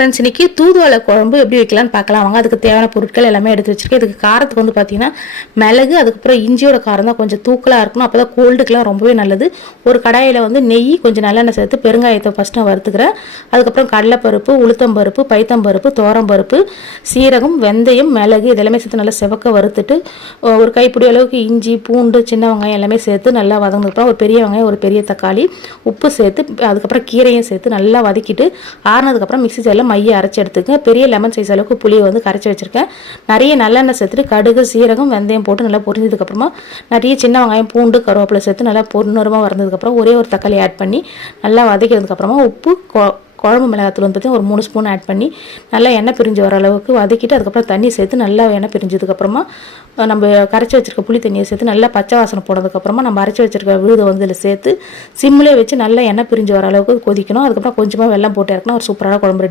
Friends இன்றைக்கி தூதுவளை குழம்பு எப்படி வைக்கலான்னு பார்க்கலாம் வாங்க. அதுக்கு தேவையான பொருட்கள் எல்லாமே எடுத்து வச்சுருக்கேன். இதுக்கு காரத்துக்கு வந்து பார்த்திங்கன்னா மிளகு, அதுக்கப்புறம் இஞ்சியோட காரம் தான் கொஞ்சம் தூக்கலாக இருக்கணும். அப்போ தான் கோல்டுக்கெலாம் ரொம்பவே நல்லது. ஒரு கடாயில் வந்து நெய், கொஞ்சம் நல்லெண்ணெய் சேர்த்து பெருங்காயத்தை ஃபஸ்ட்டு நான் வறுத்துக்கிறேன். அதுக்கப்புறம் கடலைப்பருப்பு, உளுத்தம்பருப்பு, பைத்தம்பருப்பு, தோரம்பருப்பு, சீரகம், வெந்தயம், மிளகு இதெல்லாமே சேர்த்து நல்லா செவக்க வறுத்துட்டு ஒரு கைப்பிடி அளவுக்கு இஞ்சி, பூண்டு, சின்ன வெங்காயம் எல்லாமே சேர்த்து நல்லா வதங்கினதுக்கப்புறம் ஒரு பெரிய வெங்காயம், ஒரு பெரிய தக்காளி, உப்பு சேர்த்து அதுக்கப்புறம் கீரையும் சேர்த்து நல்லா வதக்கிட்டு ஆறுனதுக்கப்புறம் மிக்ஸி ஜாரில் மைய அரைச்சி எடுத்துக்கங்க. பெரிய லெமன் சைஸ் அளவுக்கு புளியை வந்து கரைச்சி வச்சுருக்கேன். நிறைய நல்லெண்ணெய் சேர்த்துட்டு கடுகு, சீரகம், வெந்தயம் போட்டு நல்லா பொரிஞ்சதுக்கப்புறமா நிறைய சின்ன வெங்காயம், பூண்டு, கருவேப்பிலை சேர்த்து நல்லா பொன்னிறமாக வந்ததுக்கப்புறம் ஒரே ஒரு தக்காளி ஆட் பண்ணி நல்லா வதக்கினதுக்கப்புறமா உப்பு, குழம்பு மிளகாத்தூள் வந்து பார்த்திங்கன்னா ஒரு 3 ஸ்பூன் ஆட் பண்ணி நல்லா எண்ணெய் பிரிஞ்சு வர அளவுக்கு வதக்கிட்டு அதுக்கப்புறம் தண்ணி சேர்த்து நல்லா எண்ணெய் பிரிஞ்சதுக்கப்புறமா நம்ம கரைச்சி வச்சுருக்க புளி தண்ணியை சேர்த்து நல்லா பச்சை வாசனை போனதுக்கப்புறமா நம்ம அரைச்சி வச்சுருக்க விழுதை வந்து இதில் சேர்த்து சிம்மிலே வச்சு நல்லா எண்ணெய் பிரிஞ்சு வர அளவுக்கு கொதிக்கணும். அதுக்கப்புறம் கொஞ்சமாக வெல்லம் போட்டு இறக்கணும். ஒரு சூப்பரான குழம்பு ரெடி.